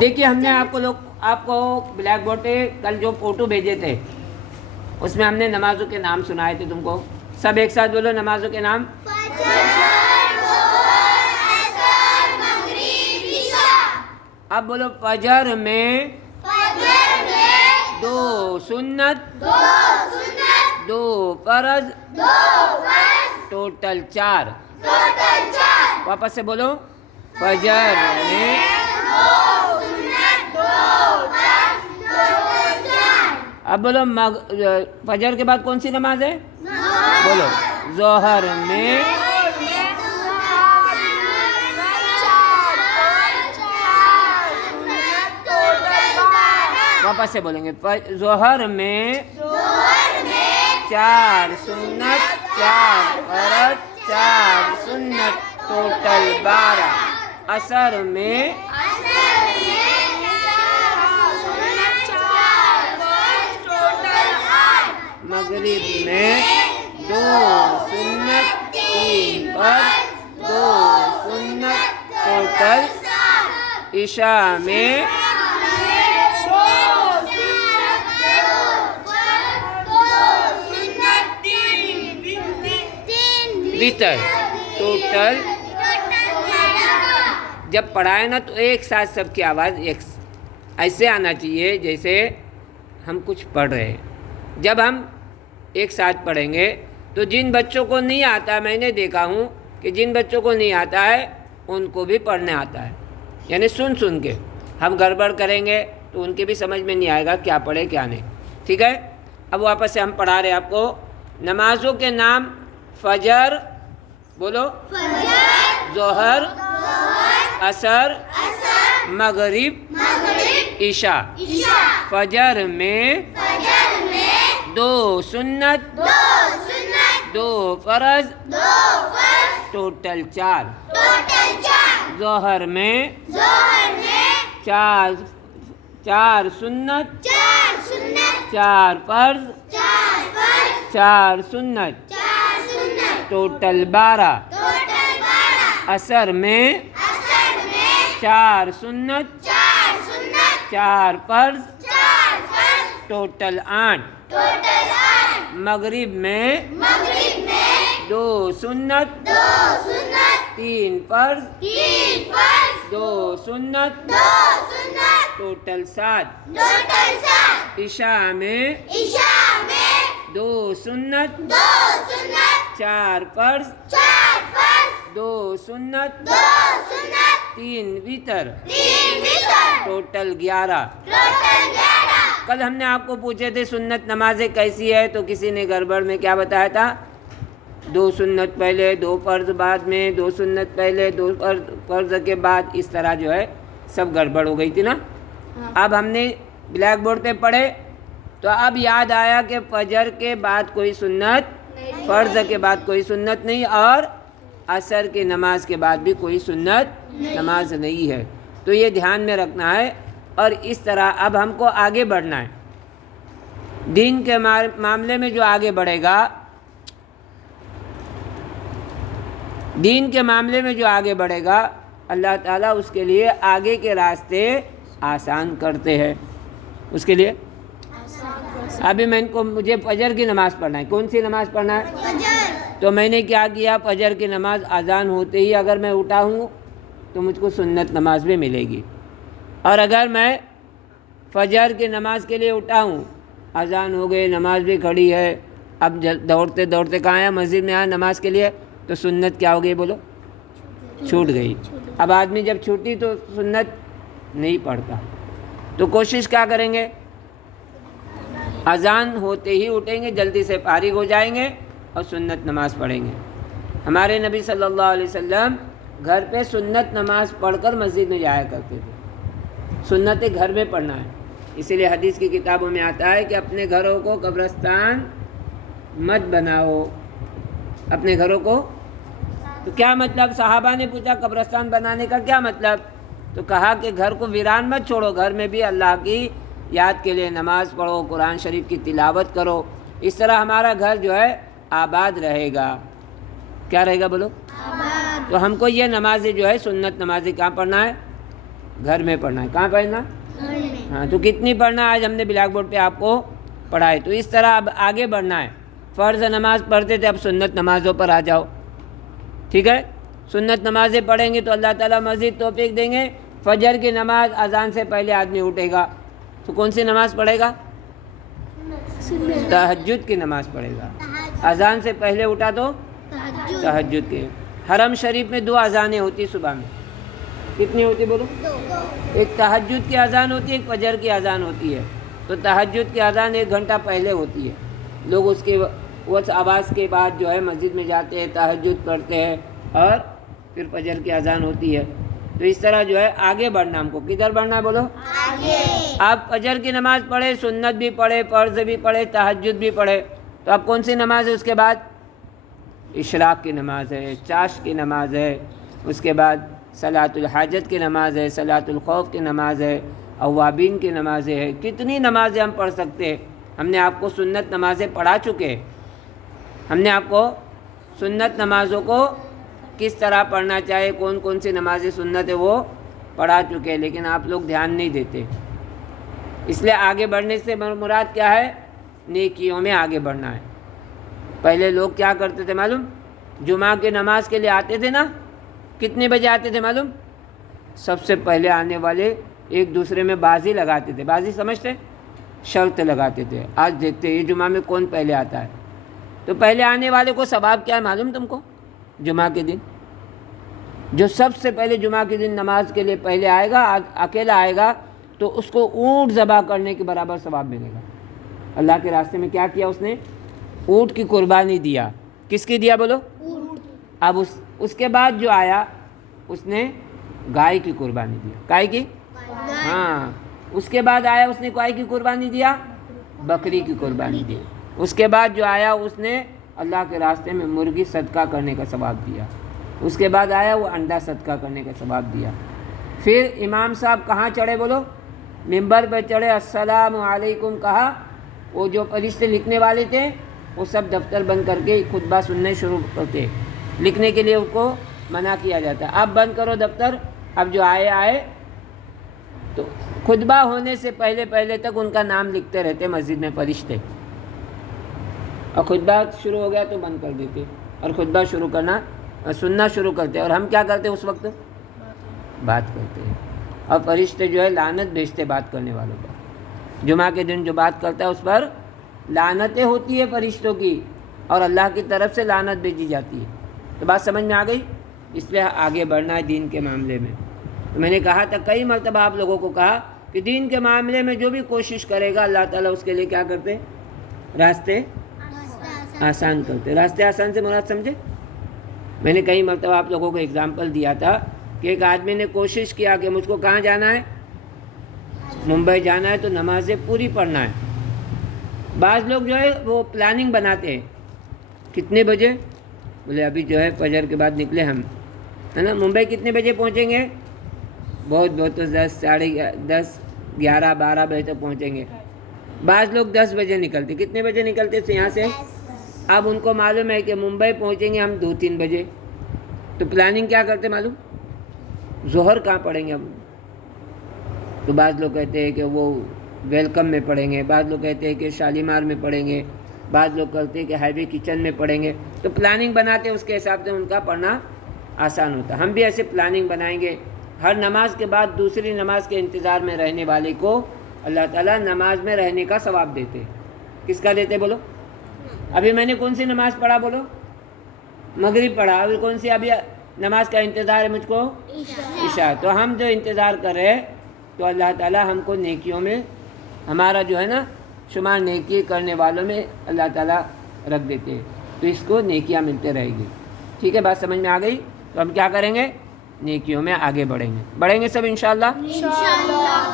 دیکھیے ہم نے آپ کو بلیک بورڈ پہ کل جو فوٹو بھیجے تھے اس میں ہم نے نمازوں کے نام سنائے تھے تم کو. سب ایک ساتھ بولو نمازوں کے نام. اب بولو فجر میں 2 سنت 2 فرض ٹوٹل 4. واپس سے بولو فجر میں اب بولو فجر کے بعد کون سی نماز ہے؟ بولو ظہر میں واپس سے بولیں گے ظہر میں 4 سنت 4 فرض 4 سنت ٹوٹل 12. عصر میں مغرب میں 2 سنت 3 فرض 2 سنت ٹوٹل. عشاء میں وتر ٹوٹل. جب پڑھائے نا تو ایک ساتھ سب کی آواز ایسے آنا چاہیے جیسے ہم کچھ پڑھ رہے ہیں. جب ہم ایک ساتھ پڑھیں گے تو جن بچوں کو نہیں آتا، میں نے دیکھا ہوں کہ جن بچوں کو نہیں آتا ہے ان کو بھی پڑھنے آتا ہے، یعنی سن کے. ہم گڑبڑ کریں گے تو ان کے بھی سمجھ میں نہیں آئے گا کیا پڑھے کیا نہیں. ٹھیک ہے. اب واپس سے ہم پڑھا رہے آپ کو نمازوں کے نام. فجر بولو ظہر عصر مغرب عشاء. فجر میں 2 سنت 2 فرض ٹوٹل 4. ظہر میں 4 سنت 4 فرض 4 سنت ٹوٹل 12. عصر میں 4 سنت 4 فرض ٹوٹل 8. مغرب میں 2 سنت 3 فرض 2 سنت ٹوٹل 7. عشاء میں 2 سنت 4 فرض 2 سنت 3 وتر ٹوٹل 11. کل ہم نے آپ کو پوچھے تھے سنت نمازیں کیسی ہے تو کسی نے گڑبڑ میں کیا بتایا تھا؟ 2 سنت پہلے 2 فرض بعد میں 2 سنت پہلے 2 فرض کے بعد، اس طرح جو ہے سب گڑبڑ ہو گئی تھی نا. اب ہم نے بلیک بورڈ پہ پڑھے تو اب یاد آیا کہ فجر کے بعد کوئی سنت، فرض کے بعد کوئی سنت نہیں، اور عصر کی نماز کے بعد بھی کوئی سنت نماز نہیں ہے. تو یہ دھیان میں رکھنا ہے. اور اس طرح اب ہم کو آگے بڑھنا ہے. دین کے معاملے میں جو آگے بڑھے گا، دین کے معاملے میں جو آگے بڑھے گا اللہ تعالیٰ اس کے لیے آگے کے راستے آسان کرتے ہیں. اس کے لیے ابھی مجھے فجر کی نماز پڑھنا ہے. کون سی نماز پڑھنا ہے؟ تو میں نے کیا کیا، فجر کی نماز اذان ہوتے ہی اگر میں اٹھا ہوں تو مجھ کو سنت نماز بھی ملے گی. اور اگر میں فجر کی نماز کے لیے اٹھا ہوں، اذان ہو گئی، نماز بھی کھڑی ہے، اب دوڑتے کہاں آیا؟ مسجد میں آیا نماز کے لیے، تو سنت کیا ہو گئی؟ بولو چھوٹ گئی. اب آدمی جب چھوٹی تو سنت نہیں پڑھتا. تو کوشش کیا کریں گے؟ اذان ہوتے ہی اٹھیں گے، جلدی سے فارغ ہو جائیں گے اور سنت نماز پڑھیں گے. ہمارے نبی صلی اللہ علیہ وسلم گھر پہ سنت نماز پڑھ کر مسجد میں جایا کرتے تھے. سنت گھر میں پڑھنا ہے. اسی لیے حدیث کی کتابوں میں آتا ہے کہ اپنے گھروں کو قبرستان مت بناؤ. اپنے گھروں کو، تو کیا مطلب؟ صحابہ نے پوچھا قبرستان بنانے کا کیا مطلب؟ تو کہا کہ گھر کو ویران مت چھوڑو، گھر میں بھی اللہ کی یاد کے لیے نماز پڑھو، قرآن شریف کی تلاوت کرو. اس طرح ہمارا گھر جو ہے آباد رہے گا. کیا رہے گا بولو؟ آباد. تو ہم کو یہ نمازیں جو ہے سنت نمازیں کہاں پڑھنا ہے؟ گھر میں پڑھنا ہے. کہاں پڑھنا؟ ہاں. تو کتنی پڑھنا آج ہم نے بلیک بورڈ پہ آپ کو پڑھائے. تو اس طرح اب آگے بڑھنا ہے. فرض نماز پڑھتے تھے, اب سنت نمازوں پر آ جاؤ. ٹھیک ہے, سنت نمازیں پڑھیں گے تو اللہ تعالیٰ مزید توفیق دیں گے. فجر کی نماز اذان سے پہلے آدمی اٹھے گا تو کون سی نماز پڑھے گا؟ تہجد کی نماز پڑھے گا. اذان سے پہلے اٹھا تو تہجد کی. حرم شریف میں 2 اذانیں ہوتی صبح میں. کتنی ہوتی بولو؟ 2. ایک تہجد کی اذان ہوتی ہے, ایک فجر کی اذان ہوتی ہے. تو تہجد کی اذان 1 گھنٹہ پہلے ہوتی ہے. لوگ اس کے آواز کے بعد جو ہے مسجد میں جاتے ہیں, تہجد پڑھتے ہیں اور پھر فجر کی اذان ہوتی ہے. تو اس طرح جو ہے آگے بڑھنا. ہم کو کدھر بڑھنا ہے بولو؟ آگے. آپ فجر کی نماز پڑھے, سنت بھی پڑھے, فرض بھی پڑھے, تہجد بھی پڑھے, تو اب کون سی نماز ہے اس کے بعد؟ اشراق کی نماز ہے, چاشت کی نماز ہے, اس کے بعد صلاۃ الحاجت کی نماز ہے, صلاۃ الخوف کی نماز ہے, اوابین کی نمازیں ہے. کتنی نمازیں ہم پڑھ سکتے ہیں. ہم نے آپ کو سنت نمازیں پڑھا چکے. ہم نے آپ کو سنت نمازوں کو کس طرح پڑھنا چاہیے, کون کون سی نمازیں سنت ہے وہ پڑھا چکے, لیکن آپ لوگ دھیان نہیں دیتے. اس لیے آگے بڑھنے سے مراد کیا ہے؟ نیکیوں میں آگے بڑھنا ہے. پہلے لوگ کیا کرتے تھے معلوم؟ جمعہ کی نماز کے لیے آتے تھے نا, کتنے بجے آتے تھے معلوم؟ سب سے پہلے آنے والے ایک دوسرے میں بازی لگاتے تھے. بازی سمجھتے؟ شرط لگاتے تھے. آج دیکھتے یہ جمعہ میں کون پہلے آتا ہے. تو پہلے آنے والے کو ثواب کیا ہے معلوم تم کو؟ جمعہ کے دن جو سب سے پہلے جمعہ کے دن نماز کے لیے پہلے آئے گا, اکیلا آئے گا, تو اس کو اونٹ ذبح کرنے کے برابر ثواب ملے گا. اللہ کے راستے میں کیا کیا اس نے؟ اونٹ کی قربانی دیا. کس کی دیا بولو؟ اب اس کے بعد جو آیا اس نے گائے کی قربانی دیا. گائے کی؟ ہاں. اس کے بعد آیا اس نے گائے کی قربانی دیا, بکری کی قربانی دی. اس کے بعد جو آیا اس نے اللہ کے راستے میں مرغی صدقہ کرنے کا ثواب دیا. اس کے بعد آیا وہ انڈا صدقہ کرنے کا ثواب دیا. پھر امام صاحب کہاں چڑھے بولو؟ ممبر پہ چڑھے, السلام علیکم کہا. وہ جو فرشتے لکھنے والے تھے وہ سب دفتر بند کر کے خطبہ سننے شروع کرتے. لکھنے کے لیے ان کو منع کیا جاتا ہے, اب بند کرو دفتر, اب جو آئے. تو خطبہ ہونے سے پہلے تک ان کا نام لکھتے رہتے مسجد میں فرشتے, اور خطبہ شروع ہو گیا تو بند کر دیتے, اور خطبہ شروع کرنا سننا شروع کرتے. اور ہم کیا کرتے اس وقت؟ بات کرتے ہیں. اور فرشتے جو ہے لعنت بھیجتے بات کرنے والوں پر. جمعہ کے دن جو بات کرتا ہے اس پر لعنتیں ہوتی ہے فرشتوں کی, اور اللہ کی طرف سے لعنت بھیجی جاتی ہے. تو بات سمجھ میں آ گئی؟ اس لیے آگے بڑھنا ہے دین کے معاملے میں. تو میں نے کہا تھا کئی مرتبہ آپ لوگوں کو کہا کہ دین کے معاملے میں جو بھی کوشش کرے گا اللہ تعالیٰ اس کے لیے کیا کرتے؟ راستے آسان کرتے. راستے آسان سے مراد سمجھے؟ میں نے کئی مرتبہ آپ لوگوں کو اگزامپل دیا تھا کہ ایک آدمی نے کوشش کیا کہ مجھ کو کہاں جانا ہے؟ ممبئی جانا ہے, تو نمازیں پوری پڑھنا ہے. بعض لوگ جو ہے وہ پلاننگ بناتے ہیں, کتنے بجے؟ بولے ابھی جو ہے فجر کے بعد نکلے ہم, ہے نا, ممبئی کتنے بجے پہنچیں گے؟ بہت تو 10, 10:30, 11, 12 بجے تک پہنچیں گے. بعض لوگ 10 بجے نکلتے. کتنے بجے نکلتے تھے یہاں سے؟ اب ان کو معلوم ہے کہ ممبئی پہنچیں گے ہم 2-3 بجے, تو پلاننگ کیا کرتے معلوم؟ ظہر کہاں پڑھیں گے ہم؟ تو بعض لوگ کہتے ہیں کہ وہ ویلکم میں پڑھیں گے, بعض لوگ کہتے ہیں کہ شالیمار میں پڑھیں گے, بعض لوگ کہتے ہیں کہ ہائی وے کچن میں پڑھیں گے. تو پلاننگ بناتے اس کے حساب سے ان کا پڑھنا آسان ہوتا. ہم بھی ایسے پلاننگ بنائیں گے. ہر نماز کے بعد دوسری نماز کے انتظار میں رہنے والے کو اللہ تعالیٰ نماز میں رہنے کا ثواب دیتے. کس کا دیتے بولو؟ ابھی میں نے کون سی نماز پڑھا بولو؟ مغرب پڑھا. ابھی کون سی ابھی نماز کا انتظار ہے مجھ کو؟ عشاء. تو ہم جو انتظار کر رہے ہیں تو اللہ تعالیٰ ہم کو نیکیوں میں, ہمارا جو ہے نا شمار نیکی کرنے والوں میں اللہ تعالیٰ رکھ دیتے ہیں. تو اس کو نیکیاں ملتے رہے گی. ٹھیک ہے, بات سمجھ میں آ گئی؟ تو ہم کیا کریں گے؟ نیکیوں میں آگے بڑھیں گے سب انشاءاللہ.